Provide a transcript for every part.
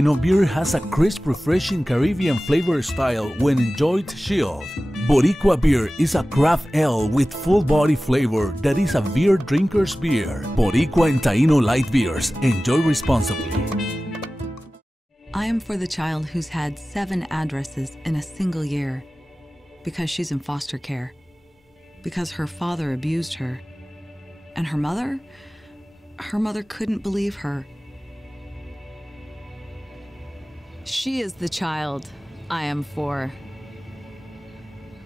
Beer has a crisp, refreshing Caribbean flavor style when enjoyed chilled. Boricua beer is a craft ale with full body flavor that is a beer drinker's beer. Boricua and Taino light beers. Enjoy responsibly. I am for the child who's had 7 addresses in a single year because she's in foster care, because her father abused her, and her mother couldn't believe her. She is the child I am for.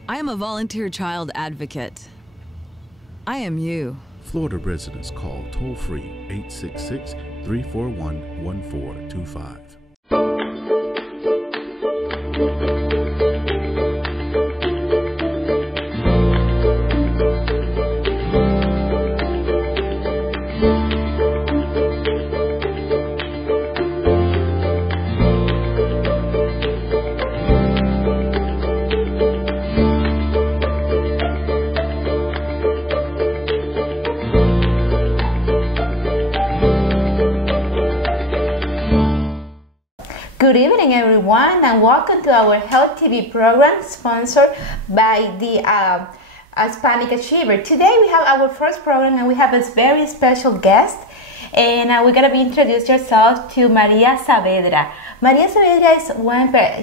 I am a volunteer child advocate. I am you. Florida residents call toll-free 866-341-1425. Good evening, everyone, and welcome to our Health TV program sponsored by the Hispanic Achiever. Today we have our first program and we have a very special guest, and we're going to be introduce yourself to Maria Saavedra. Maria Saavedra is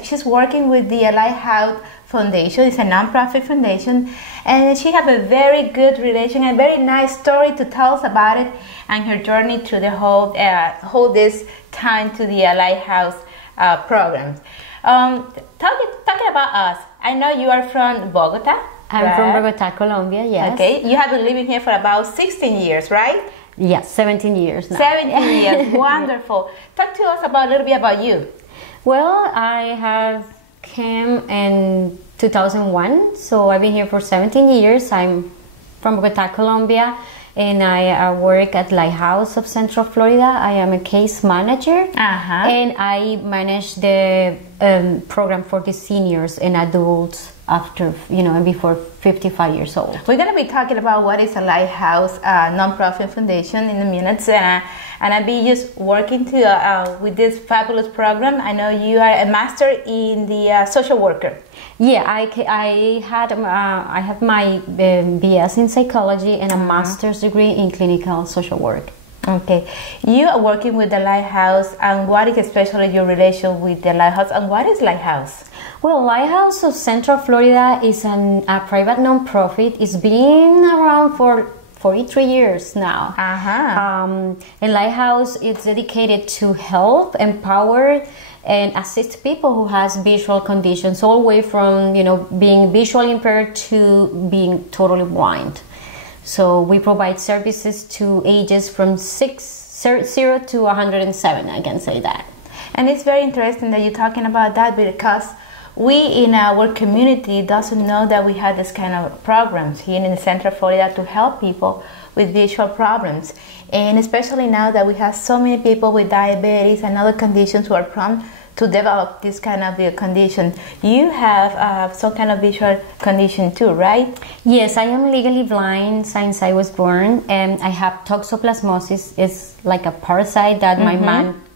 she's working with the Lighthouse Foundation. It's a non-profit foundation, and she has a very good relation, a very nice story to tell us about it and her journey through the whole this time to the Lighthouse programs. Talking about us, I know you are from Bogota. I'm from Bogota, Colombia, yes. Okay, you have been living here for about 16 years, right? Yes, 17 years now. 17 years, wonderful. Talk to us about a little bit about you. Well, I have came in 2001, so I've been here for 17 years. I'm from Bogota, Colombia, and I work at Lighthouse of Central Florida. I am a case manager, and I manage the program for the seniors and adults after, and before 55 years old. We're going to be talking about what is a Lighthouse nonprofit foundation in a minute, and I'll be just working with this fabulous program. I know you are a master in the social worker. Yeah, I have my BS in psychology and a master's degree in clinical social work. Okay, you are working with the Lighthouse, and what is especially your relation with the Lighthouse, and what is Lighthouse? Well, Lighthouse of Central Florida is a private nonprofit. It's been around for 43 years now. And Lighthouse is dedicated to help, empower, and assist people who has visual conditions, all the way from being visually impaired to being totally blind. So we provide services to ages from 0 to 107, I can say that. And it's very interesting that you're talking about that, because we in our community doesn't know that we have this kind of programs here in Central Florida to help people with visual problems. And especially now that we have so many people with diabetes and other conditions who are prone to develop this kind of condition. You have some kind of visual condition too, right? Yes, I am legally blind since I was born, and I have toxoplasmosis. It's like a parasite that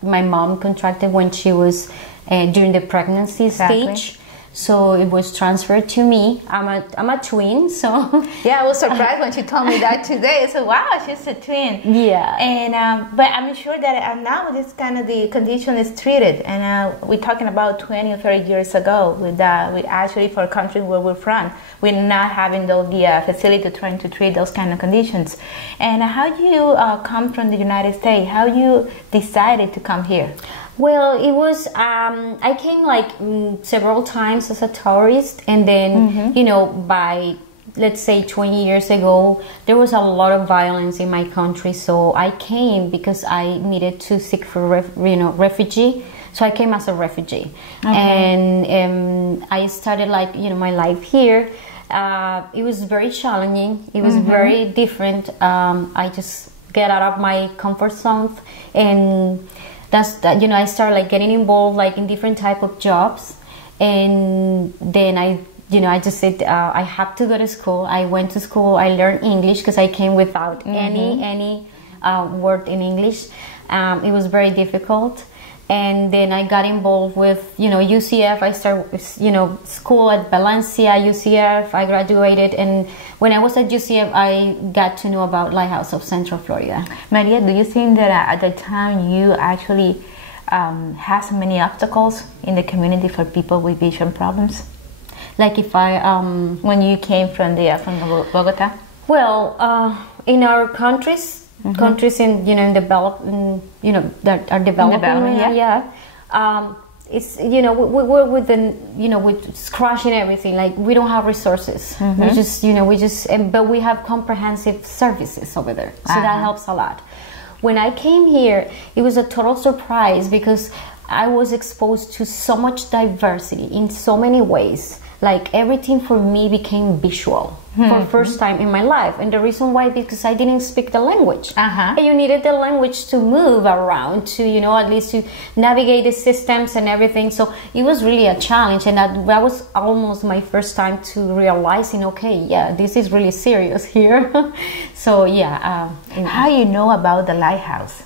my mom contracted when she was during the pregnancy stage. So it was transferred to me. I'm a twin, so yeah, I was surprised when she told me that today. So wow, she's a twin. Yeah. And but I'm sure that now this kind of the condition is treated, and we're talking about 20 or 30 years ago. With actually for a country where we're from, we're not having the facility trying to treat those kind of conditions. And how you come from the United States? How you decided to come here? Well, it was, I came like several times as a tourist, and then, by, let's say 20 years ago, there was a lot of violence in my country, so I came because I needed to seek for, refugee, so I came as a refugee, and I started my life here. It was very challenging, it was very different. I just get out of my comfort zone, and I started getting involved in different type of jobs, and then I just said I have to go to school. I went to school. I learned English because I came without any word in English. It was very difficult. And then I got involved with, UCF. I started, school at Valencia, UCF. I graduated, and when I was at UCF, I got to know about Lighthouse of Central Florida. Maria, do you think that at the time you actually had so many obstacles in the community for people with vision problems? Like if I, when you came from Bogota? Well, in our countries, countries in that are developing, it's we're with with crushing everything. Like we don't have resources. But we have comprehensive services over there, so that helps a lot. When I came here, it was a total surprise because I was exposed to so much diversity in so many ways. Like everything for me became visual for the first time in my life. And the reason why, because I didn't speak the language. And you needed the language to move around, to, at least to navigate the systems and everything. So it was really a challenge. And that was almost my first time to realizing, okay, yeah, this is really serious here. So yeah. How you know about the Lighthouse?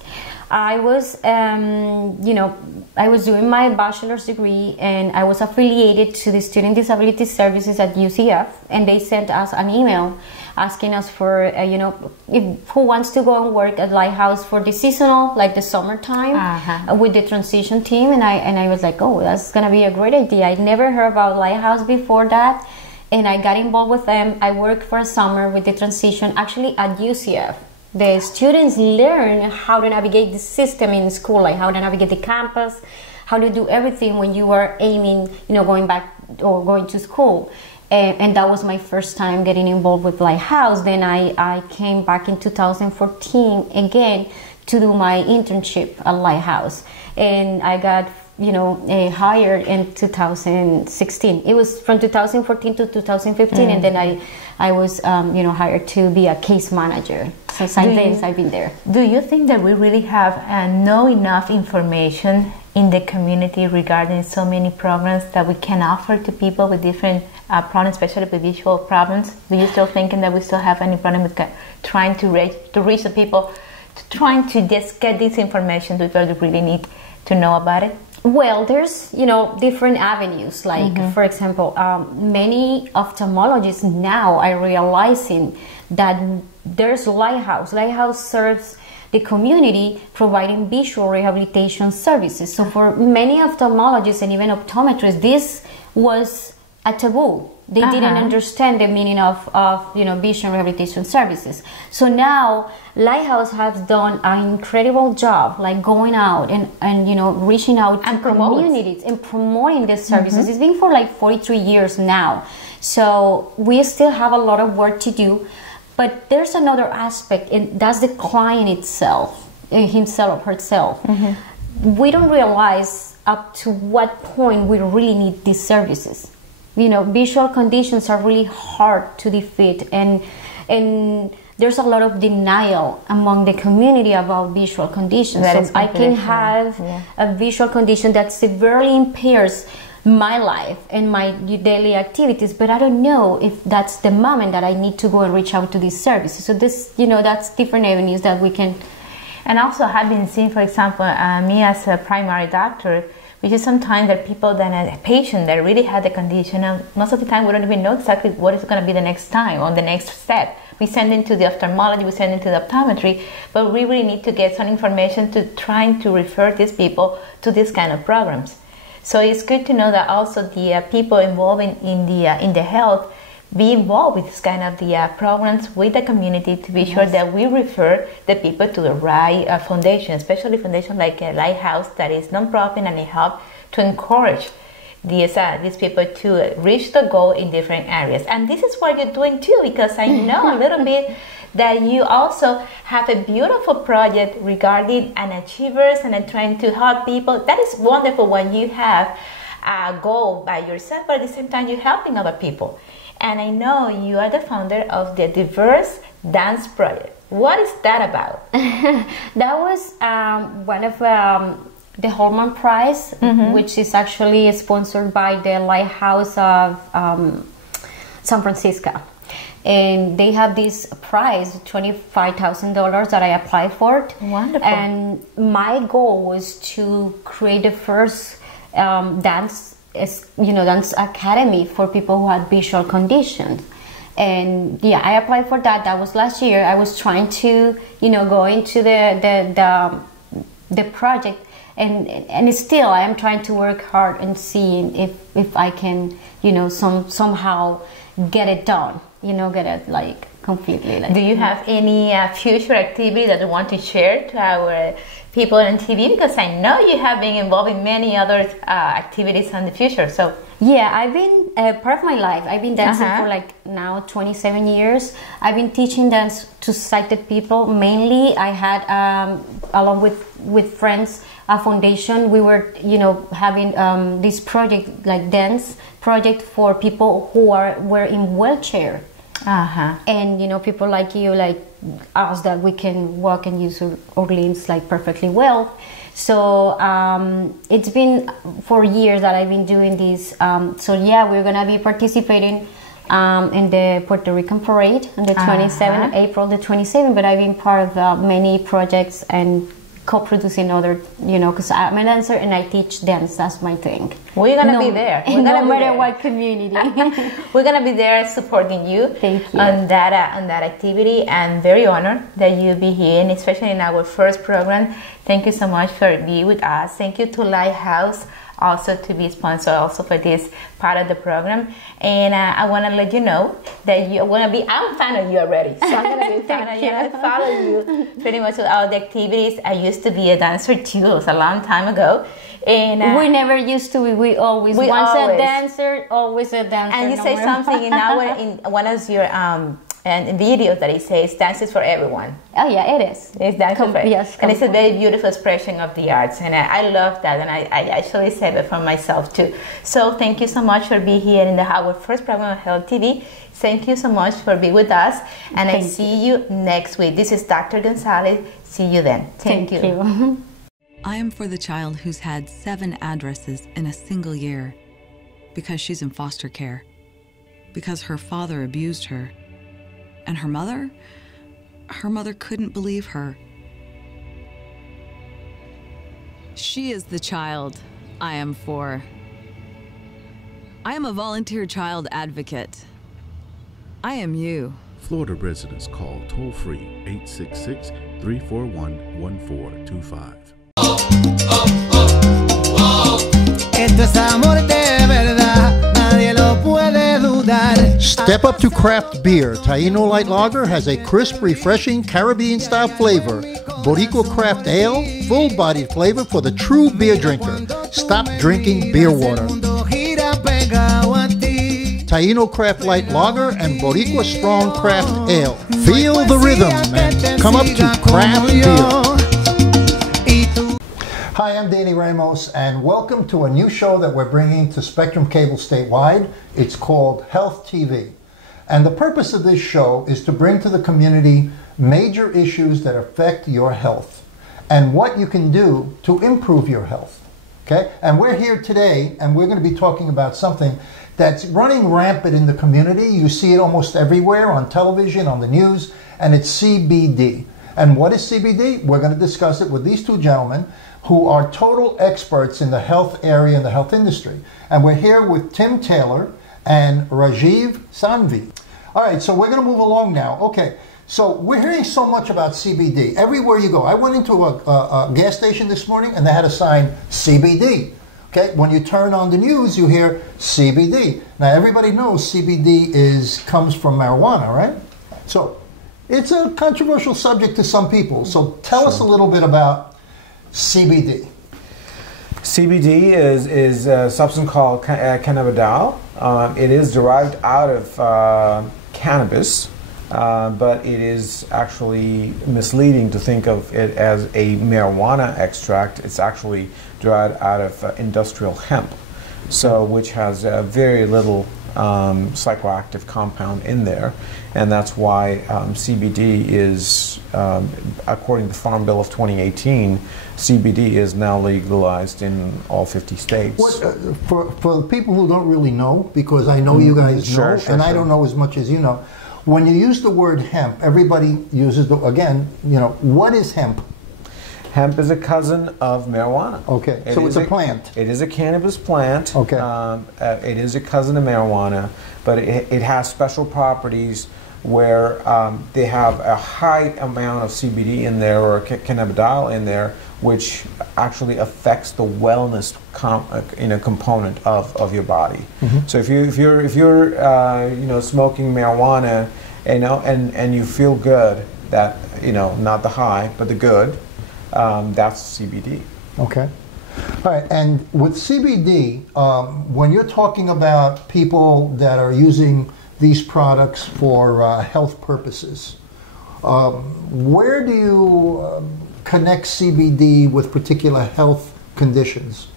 I was, I was doing my bachelor's degree, and I was affiliated to the Student Disability Services at UCF, and they sent us an email asking us for, who wants to go and work at Lighthouse for the seasonal, like the summertime, with the transition team, and I was like, oh, that's gonna be a great idea. I'd never heard about Lighthouse before that, and I got involved with them. I worked for a summer with the transition, actually at UCF. The students learn how to navigate the system in school, like how to navigate the campus, how to do everything when you are aiming, going back or going to school. And that was my first time getting involved with Lighthouse. Then I came back in 2014 again to do my internship at Lighthouse. And I got hired in 2016. It was from 2014 to 2015, and then I was hired to be a case manager. So since I've been there. Do you think that we really have know enough information in the community regarding so many programs that we can offer to people with different problems, especially with visual problems? Do you still thinking that we still have any problem with trying to reach the people, trying to just get this information to people that really need to know about it? Well, there's, different avenues. Like, for example, many ophthalmologists now are realizing that there's Lighthouse. Lighthouse serves the community providing visual rehabilitation services. So for many ophthalmologists and even optometrists, this was a taboo. They didn't understand the meaning of vision rehabilitation services. So now Lighthouse has done an incredible job, like going out and reaching out to communities and promoting these services. It's been for like 43 years now. So we still have a lot of work to do, but there's another aspect, and that's the client itself, himself or herself. We don't realize up to what point we really need these services. Visual conditions are really hard to defeat, and there's a lot of denial among the community about visual conditions. So I can have a visual condition that severely impairs my life and my daily activities, but I don't know if that's the moment that I need to go and reach out to these services. So this, that's different avenues that we can. And also have been seeing, for example, me as a primary doctor, which is sometimes there are people that a patient that really had the condition, and most of the time we don't even know exactly what is going to be the next time or the next step. We send them to the ophthalmology, we send them to the optometry, but we really need to get some information to trying to refer these people to this kind of programs. So it's good to know that also the people involved in the health be involved with this kind of the programs with the community to be sure that we refer the people to the right foundation, especially foundation like Lighthouse that is non-profit, and it helps to encourage these people to reach the goal in different areas. And this is what you're doing too, because I know a little bit that you also have a beautiful project regarding achievers and trying to help people. That is wonderful when you have a goal by yourself, but at the same time you're helping other people. And I know you are the founder of the Diverse Dance Project. What is that about? That was one of the Holman Prize, which is actually sponsored by the Lighthouse of San Francisco. and they have this prize, $25,000 that I applied for. Wonderful. And my goal was to create the first dance academy for people who had visual conditions. And yeah, I applied for that. That was last year. I was trying to, go into the project, and still I am trying to work hard and seeing if I can, somehow get it done. Get it like completely. Do you have any future activity that you want to share to our people on TV? Because I know you have been involved in many other activities in the future. So yeah, I've been part of my life. I've been dancing for like now 27 years. I've been teaching dance to sighted people. Mainly, I had along with friends a foundation. We were having this project, like dance project for people who were in wheelchair. And people like you, like us, that we can walk and use our limbs like perfectly well. So it's been 4 years that I've been doing this. So yeah, we're gonna be participating in the Puerto Rican parade on the 27th, April the 27th. But I've been part of many projects and co-producing other, because I'm a dancer and I teach dance. That's my thing. We're gonna be there. No matter what community. We're gonna be there supporting you. Thank you. on that activity. And very honored that you be here, and especially in our first program. Thank you so much for being with us. Thank you to Lighthouse also to be sponsor also for this part of the program. And I want to let you know that I'm a fan of you already. So I'm going to be a fan of you. I follow you pretty much with all the activities. I used to be a dancer too. It was a long time ago. And we never used to be. We always a dancer, always a dancer. And you say something in one of your videos that it says dance is for everyone. Oh yeah, it is. It's dance for everyone. Yes, and it's a very beautiful expression of the arts, and I love that, and I actually said it for myself too. So thank you so much for being here in our first program of Health TV. Thank you so much for being with us, and I see you next week. This is Dr. Gonzalez. See you then. Thank you. I am for the child who's had 7 addresses in a single year because she's in foster care, because her father abused her, and her mother couldn't believe her. She is the child I am for. I am a volunteer child advocate. I am you. Florida residents call toll-free 866-341-1425. Esto es amor de verdad, nadie lo puede dudar. Step up to craft beer. Taino Light Lager has a crisp, refreshing Caribbean-style flavor. Boricua Craft Ale, full-bodied flavor for the true beer drinker. Stop drinking beer water. Taino Craft Light Lager and Boricua Strong Craft Ale. Feel the rhythm and come up to craft beer. Hi, I'm Danny Ramos, and welcome to a new show that we're bringing to Spectrum Cable statewide. It's called Health TV. And the purpose of this show is to bring to the community major issues that affect your health and what you can do to improve your health. Okay? And we're here today, and we're going to be talking about something that's running rampant in the community. You see it almost everywhere, on television, on the news, and it's CBD. And what is CBD? We're going to discuss it with these two gentlemen who are total experts in the health area and the health industry. And we're here with Tim Taylor and Rajiv Sanvi. All right, so we're going to move along now. Okay, so we're hearing so much about CBD. Everywhere you go. I went into a gas station this morning and they had a sign, CBD. Okay, when you turn on the news, you hear CBD. Now, everybody knows CBD comes from marijuana, right? So it's a controversial subject to some people. So tell us a little bit about CBD. CBD is a substance called cannabidiol. It is derived out of cannabis, but it is actually misleading to think of it as a marijuana extract. It's actually derived out of industrial hemp, so which has very little psychoactive compound in there, and that's why CBD is, according to the Farm Bill of 2018, CBD is now legalized in all 50 states. For the people who don't really know, because I know you guys know, Sure, I don't know as much as you know, When you use the word hemp, everybody uses the, again, you know, what is hemp? Hemp is a cousin of marijuana. Okay, so it's a plant. It is a cannabis plant. Okay. It is a cousin of marijuana, but it has special properties where they have a high amount of CBD in there, or cannabidiol in there, which actually affects the wellness component of your body. So if you're you know, smoking marijuana, you know, and you feel good, that, you know, not the high but the good, that's CBD. Okay. All right, and with CBD, when you're talking about people that are using these products for health purposes, where do you connect CBD with particular health conditions?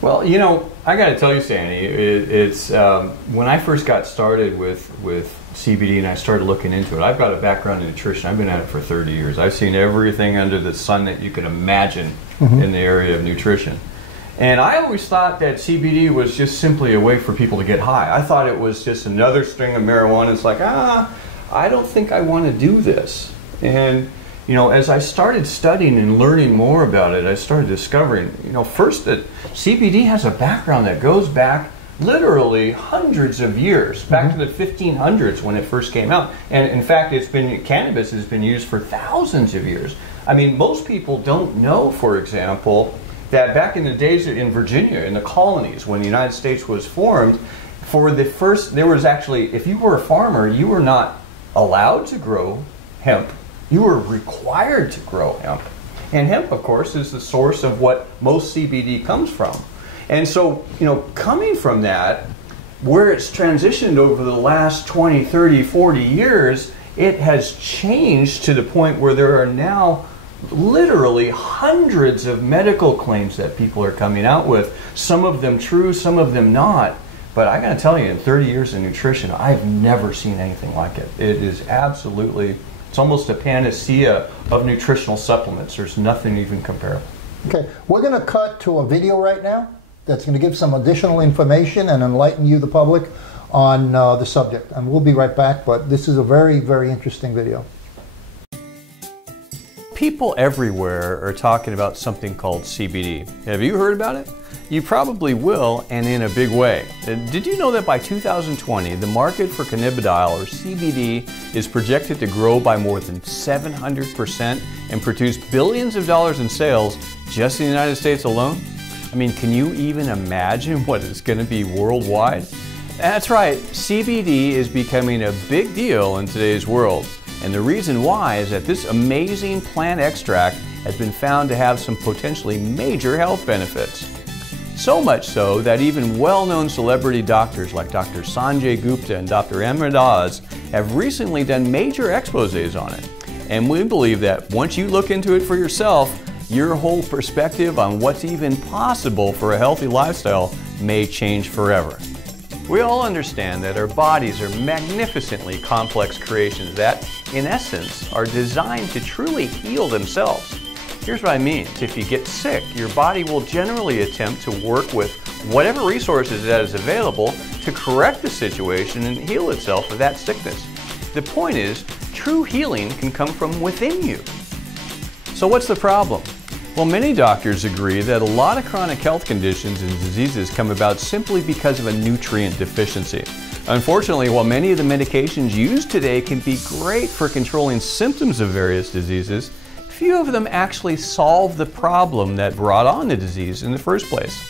Well, you know, I got to tell you, Sandy, it's when I first got started with CBD and I started looking into it, I've got a background in nutrition. I've been at it for 30 years. I've seen everything under the sun that you can imagine in the area of nutrition. And I always thought that CBD was just simply a way for people to get high. I thought it was just another string of marijuana. It's like, I don't think I want to do this. And, you know, as I started studying and learning more about it, I started discovering, you know, first that CBD has a background that goes back literally hundreds of years, back to the 1500s when it first came out. And in fact, cannabis has been used for thousands of years. I mean, most people don't know, for example, that back in the days in Virginia, in the colonies, when the United States was formed, there was actually, if you were a farmer, you were not allowed to grow hemp. You were required to grow hemp. And hemp, of course, is the source of what most CBD comes from. And so, you know, coming from that, where it's transitioned over the last 20, 30, 40 years, it has changed to the point where there are now literally hundreds of medical claims that people are coming out with, some of them true, some of them not. But I gotta tell you, in 30 years in nutrition, I've never seen anything like it. It is absolutely, it's almost a panacea of nutritional supplements. There's nothing even comparable. Okay, we're gonna cut to a video right now that's gonna give some additional information and enlighten you, the public, on the subject. And we'll be right back, but this is a very, very interesting video. People everywhere are talking about something called CBD. Have you heard about it? You probably will, and in a big way. Did you know that by 2020, the market for cannabidiol, or CBD, is projected to grow by more than 700% and produce billions of dollars in sales just in the United States alone? I mean, can you even imagine what it's going to be worldwide? That's right, CBD is becoming a big deal in today's world. And the reason why is that this amazing plant extract has been found to have some potentially major health benefits. So much so that even well-known celebrity doctors like Dr. Sanjay Gupta and Dr. Ahmed Oz have recently done major exposés on it. And we believe that once you look into it for yourself, your whole perspective on what's even possible for a healthy lifestyle may change forever. We all understand that our bodies are magnificently complex creations that, in essence, are designed to truly heal themselves. Here's what I mean. If you get sick, your body will generally attempt to work with whatever resources that is available to correct the situation and heal itself of that sickness. The point is, true healing can come from within you. So what's the problem? Well, many doctors agree that a lot of chronic health conditions and diseases come about simply because of a nutrient deficiency. Unfortunately, while many of the medications used today can be great for controlling symptoms of various diseases, few of them actually solve the problem that brought on the disease in the first place.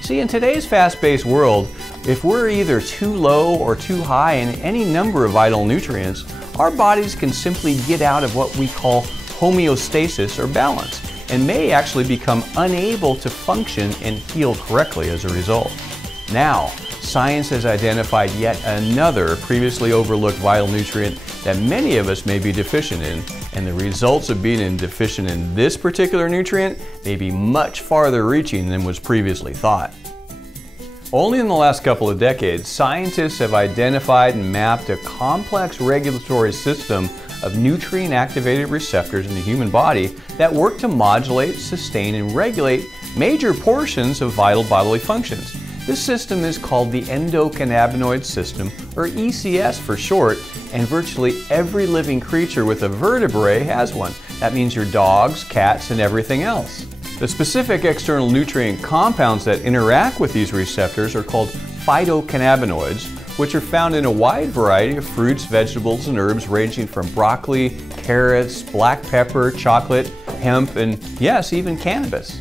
See, in today's fast-paced world, if we're either too low or too high in any number of vital nutrients, our bodies can simply get out of what we call homeostasis or balance, and may actually become unable to function and heal correctly as a result. Now, science has identified yet another previously overlooked vital nutrient that many of us may be deficient in, and the results of being deficient in this particular nutrient may be much farther reaching than was previously thought. Only in the last couple of decades, scientists have identified and mapped a complex regulatory system of nutrient-activated receptors in the human body that work to modulate, sustain, and regulate major portions of vital bodily functions. This system is called the endocannabinoid system, or ECS for short, and virtually every living creature with a vertebrae has one. That means your dogs, cats, and everything else. The specific external nutrient compounds that interact with these receptors are called phytocannabinoids, which are found in a wide variety of fruits, vegetables, and herbs ranging from broccoli, carrots, black pepper, chocolate, hemp, and yes, even cannabis.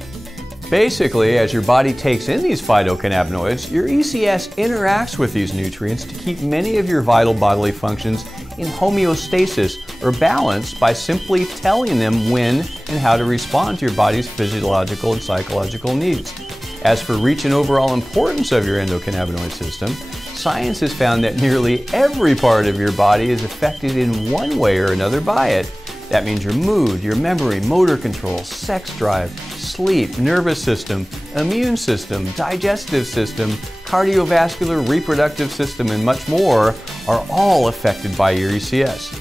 Basically, as your body takes in these phytocannabinoids, your ECS interacts with these nutrients to keep many of your vital bodily functions in homeostasis or balance by simply telling them when and how to respond to your body's physiological and psychological needs. As for reach and overall importance of your endocannabinoid system, science has found that nearly every part of your body is affected in one way or another by it. That means your mood, your memory, motor control, sex drive, sleep, nervous system, immune system, digestive system, cardiovascular, reproductive system, and much more are all affected by your ECS.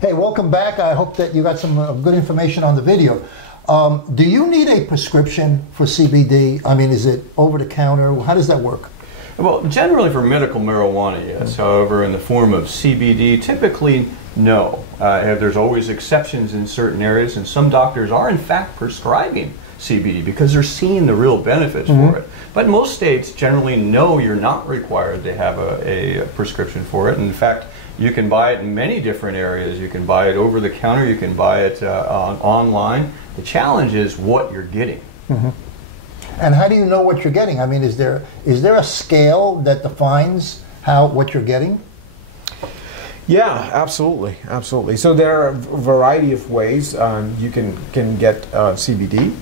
Hey, welcome back. I hope that you got some good information on the video. Do you need a prescription for CBD? I mean, is it over the counter? How does that work? Well, generally for medical marijuana, yes. However, in the form of CBD, typically no. There's always exceptions in certain areas, and some doctors are in fact prescribing CBD because they're seeing the real benefits for it. But most states generally no, you're not required to have a prescription for it. And in fact, you can buy it in many different areas. You can buy it over the counter, you can buy it online. The challenge is what you're getting. And how do you know what you're getting? I mean, is there a scale that defines what you're getting? Yeah, absolutely, absolutely. So there are a variety of ways you can get CBD.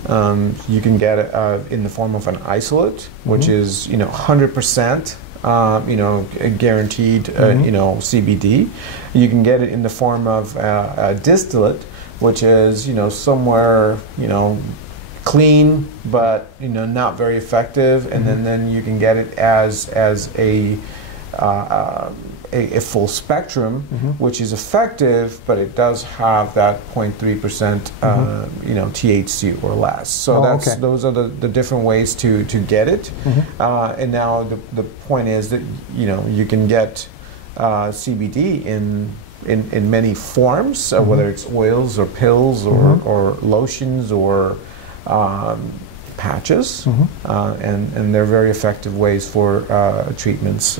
You can get it in the form of an isolate, which is 100%. Guaranteed, CBD. You can get it in the form of a distillate, which is, somewhere, clean, but, not very effective. And then you can get it as a full spectrum, which is effective, but it does have that 0.3%, THC or less. So those are the different ways to get it. And now the point is that you can get CBD in many forms, whether it's oils or pills or lotions or patches, and they're very effective ways for treatments,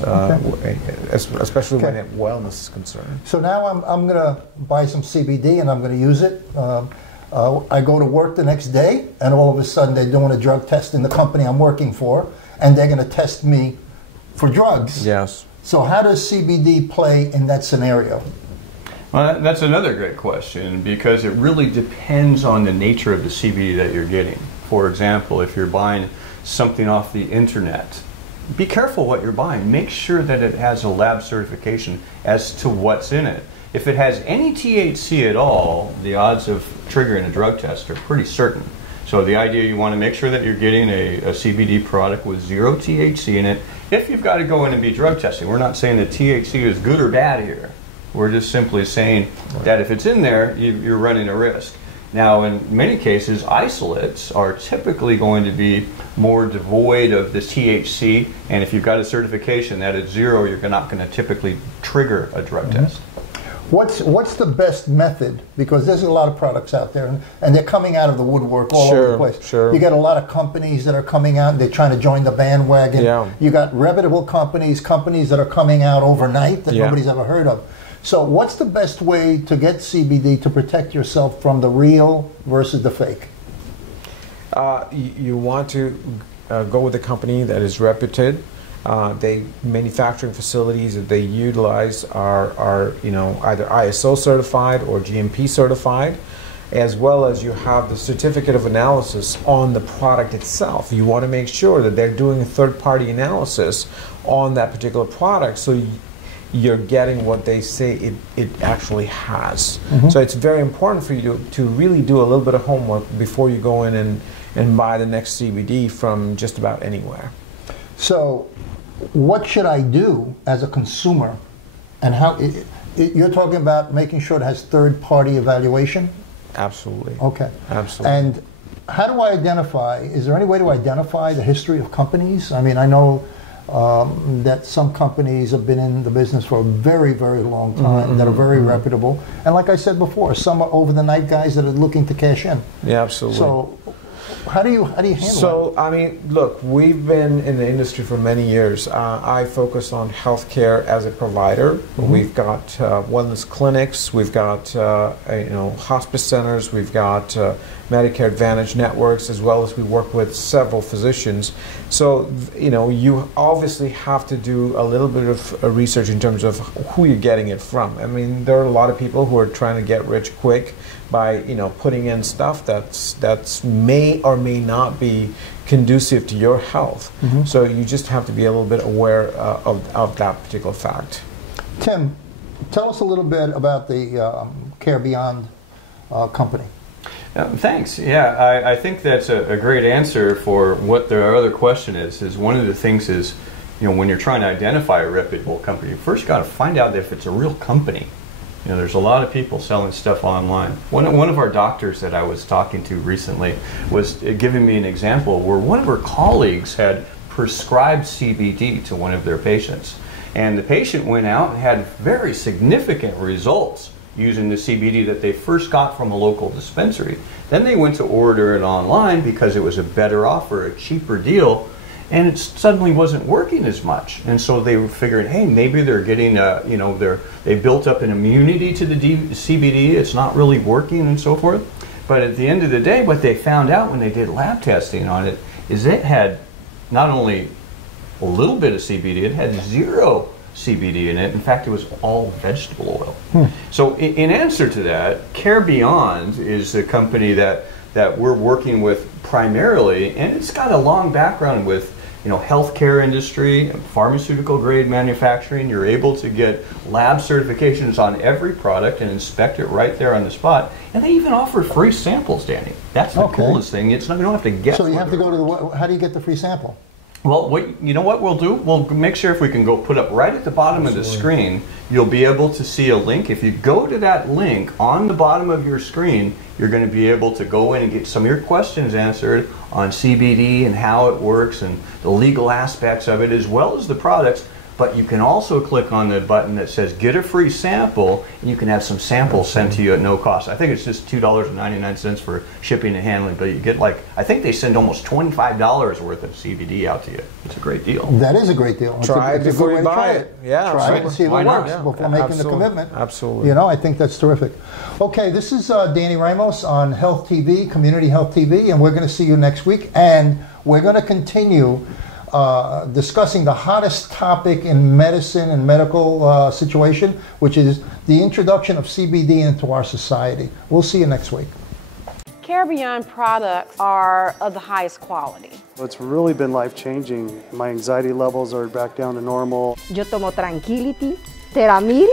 especially when wellness is concerned. So now I'm going to buy some CBD and I'm going to use it. I go to work the next day and all of a sudden they're doing a drug test in the company I'm working for and they're going to test me for drugs. Yes. So how does CBD play in that scenario? Well, that's another great question because it really depends on the nature of the CBD that you're getting. For example, if you're buying something off the internet, be careful what you're buying. Make sure that it has a lab certification as to what's in it. If it has any THC at all, the odds of triggering a drug test are pretty certain. So the idea, you want to make sure that you're getting a CBD product with 0 THC in it. If you've got to go in and be drug testing, we're not saying that THC is good or bad here. We're just simply saying that if it's in there, you're running a risk. Now, in many cases, isolates are typically going to be more devoid of the THC, and if you've got a certification that it's 0, you're not going to typically trigger a drug test. What's the best method? Because there's a lot of products out there, and they're coming out of the woodwork all over the place. Sure. You get a lot of companies that are coming out, and they're trying to join the bandwagon. Yeah. You got reputable companies that are coming out overnight that nobody's ever heard of. So what's the best way to get CBD to protect yourself from the real versus the fake? You want to go with a company that is reputed. Manufacturing facilities that they utilize are either ISO certified or GMP certified, as well as you have the certificate of analysis on the product itself. You want to make sure that they're doing a third-party analysis on that particular product, so you're getting what they say it actually has. So it's very important for you to really do a little bit of homework before you go in and buy the next CBD from just about anywhere. So what should I do as a consumer, and how you're talking about making sure it has third-party evaluation? Absolutely. Okay. Absolutely. And how do I identify? Is there any way to identify the history of companies? I mean, I know that some companies have been in the business for a very, very long time, that are very reputable. And like I said before, some are over-the-night guys that are looking to cash in. Yeah, absolutely. So how do you handle it? So, I mean, look, we've been in the industry for many years. I focus on healthcare as a provider. We've got wellness clinics, we've got hospice centers, we've got Medicare Advantage networks, as well as we work with several physicians. So, you obviously have to do a little bit of research in terms of who you're getting it from. I mean, there are a lot of people who are trying to get rich quick by putting in stuff that's may or may not be conducive to your health. So you just have to be a little bit aware of that particular fact. Tim, tell us a little bit about the Care Beyond company. Thanks. Yeah, I think that's a great answer for what the other question is one of the things is, when you're trying to identify a reputable company, you first got to find out if it's a real company. There's a lot of people selling stuff online. One of our doctors that I was talking to recently was giving me an example where one of her colleagues had prescribed CBD to one of their patients. And the patient went out and had very significant results using the CBD that they first got from a local dispensary. Then they went to order it online because it was a better offer, a cheaper deal, and it suddenly wasn't working as much. And so they were figuring, hey, maybe they're getting, they built up an immunity to the CBD, it's not really working and so forth. But at the end of the day, what they found out when they did lab testing on it is it had not only a little bit of CBD, it had zero CBD in it. In fact, it was all vegetable oil. So in answer to that, Care Beyond is a company that we're working with primarily, and it's got a long background with healthcare industry, pharmaceutical grade manufacturing. You're able to get lab certifications on every product and inspect it right there on the spot. And they even offer free samples, Danny. That's the coolest thing. It's not, you don't have to guess. So you have to go to the, how do you get the free sample? Well, you know what we'll do? We'll make sure if we can go put up right at the bottom of the screen, you'll be able to see a link. If you go to that link on the bottom of your screen, you're going to be able to go in and get some of your questions answered on CBD and how it works and the legal aspects of it, as well as the products. But you can also click on the button that says get a free sample, and you can have some samples sent to you at no cost. I think it's just $2.99 for shipping and handling, but you get I think they send almost $25 worth of CBD out to you. It's a great deal. That is a great deal. Try it before you buy it. Yeah, try it and see if it works before making the commitment. Absolutely. I think that's terrific. Okay, this is Danny Ramos on Health TV, Community Health TV, and we're going to see you next week, and we're going to continue discussing the hottest topic in medicine and medical situation, which is the introduction of CBD into our society. We'll see you next week. Care Beyond products are of the highest quality. It's really been life-changing. My anxiety levels are back down to normal. Yo tomo Tranquility, Teramil,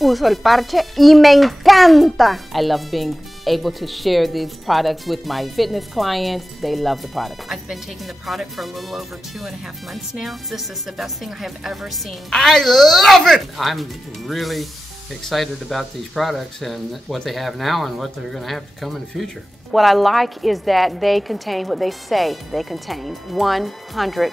uso el parche y me encanta. I love being able to share these products with my fitness clients. They love the product. I've been taking the product for a little over 2.5 months now. This is the best thing I have ever seen. I love it! I'm really excited about these products and what they have now and what they're going to have to come in the future. What I like is that they contain what they say they contain, 100%.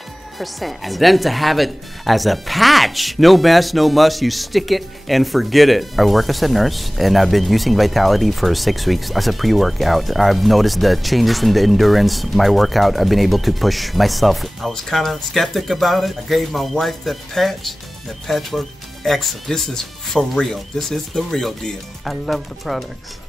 And then to have it as a patch. No mess, no muss, you stick it and forget it. I work as a nurse and I've been using Vitality for 6 weeks as a pre-workout. I've noticed the changes in the endurance, my workout, I've been able to push myself. I was kind of skeptic about it. I gave my wife that patch, and the patch worked excellent. This is for real. This is the real deal. I love the products.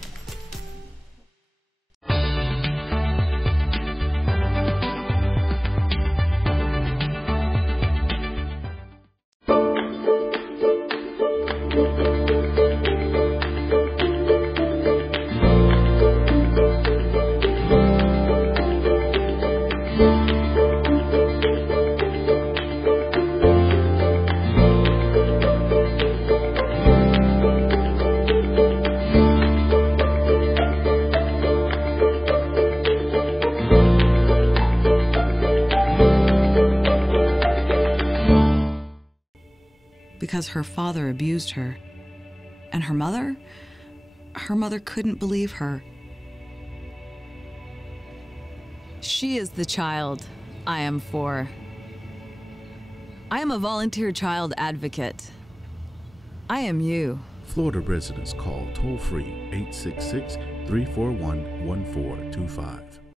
Because her father abused her. And her mother couldn't believe her. She is the child I am for. I am a volunteer child advocate. I am you. Florida residents call toll-free 866-341-1425.